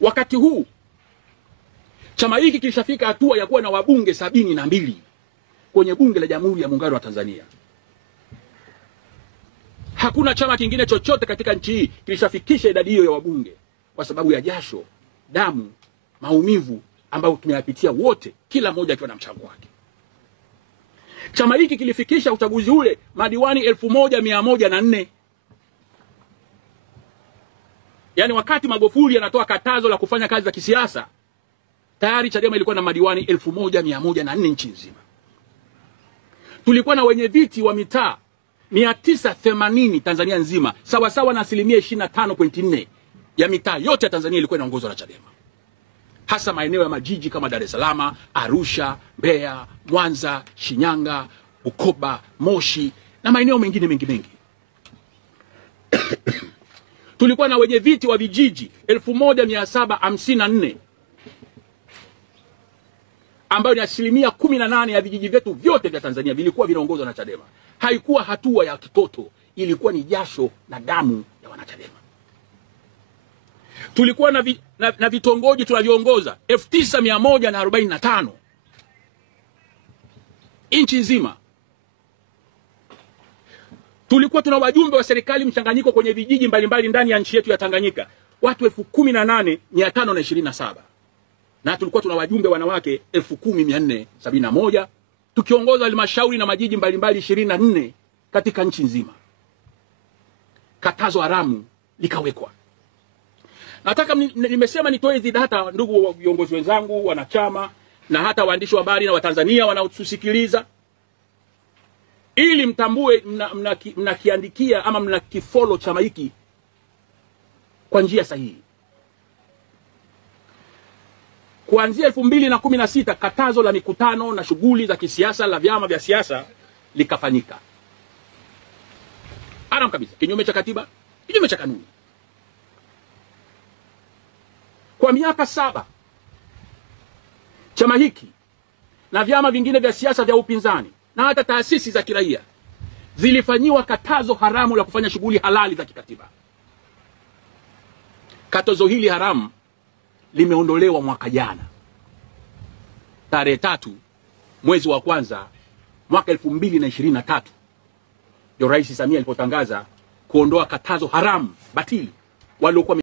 Wakati huu chama hiki kilishafika hatua ya kuwa na wabunge 72 kwenye bunge la Jamhuri ya Muungano wa Tanzania. Hakuna chama kingine chochote katika nchi hii kilishafikisha idadi hiyo ya wabunge, kwa sababu ya jasho, damu, maumivu ambayo tumeyapitia wote, kila mmoja akiwa na mchango wake. Chama hiki kilifikisha uchaguzi ule madiwani 1104. Yaani wakati Magufuli anatoa katazo la kufanya kazi za kisiasa, tayari Chadema ilikuwa na madiwani 1104 nchi nzima. Tulikuwa na wenye viti wa mitaa 980 Tanzania nzima, sawa sawa na 25.4% ya mitaa yote ya Tanzania ilikuwa inaongozwa na Chadema. Hasa maeneo ya majiji kama Dar es Salaam, Arusha, Mbeya, Mwanza, Shinyanga, Bukoba, Moshi na maeneo mengine mengi. Tulikuwa na wenye viti wa vijiji 1754 ambayo ni 18% ya vijiji vyetu vyote vya Tanzania vilikuwa vinaongozwa na Chadema. Haikuwa hatua ya kitoto, ilikuwa ni jasho na damu ya wanachadema. Tulikuwa na vitongoji tunavyoongoza 9145 nchi nzima. Tulikuwa tuna wajumbe wa serikali mchanganyiko kwenye vijiji mbalimbali ndani ya nchi yetu ya Tanganyika, watu 18527. Na tulikuwa tuna wajumbe wanawake 10471, tukiongoza halmashauri na majiji mbalimbali 24 katika nchi nzima. Katazo haramu likawekwa. Nataka nimesema nitoe hizi data, ndugu viongozi wenzangu, wanachama na hata waandishi wa habari na Watanzania wanaotusikiliza, ili mtambue mnakiandikia ama mnakifollow chama hiki kwa njia sahihi. Kuanzia 2016 katazo la mikutano na shughuli za kisiasa la vyama vya siasa likafanyika. Haram kabisa, kinyume cha katiba, kinyume cha kanuni. Kwa miaka 7 chama hiki na vyama vingine vya siasa vya upinzani na hata taasisi za kiraia zilifanyiwa katazo haramu la kufanya shughuli halali za kikatiba. Katazo hili haramu limeondolewa mwaka jana, tarehe 3 mwezi wa kwanza mwaka 2023, ndio Rais Samia alipotangaza kuondoa katazo haramu batili waliokuwa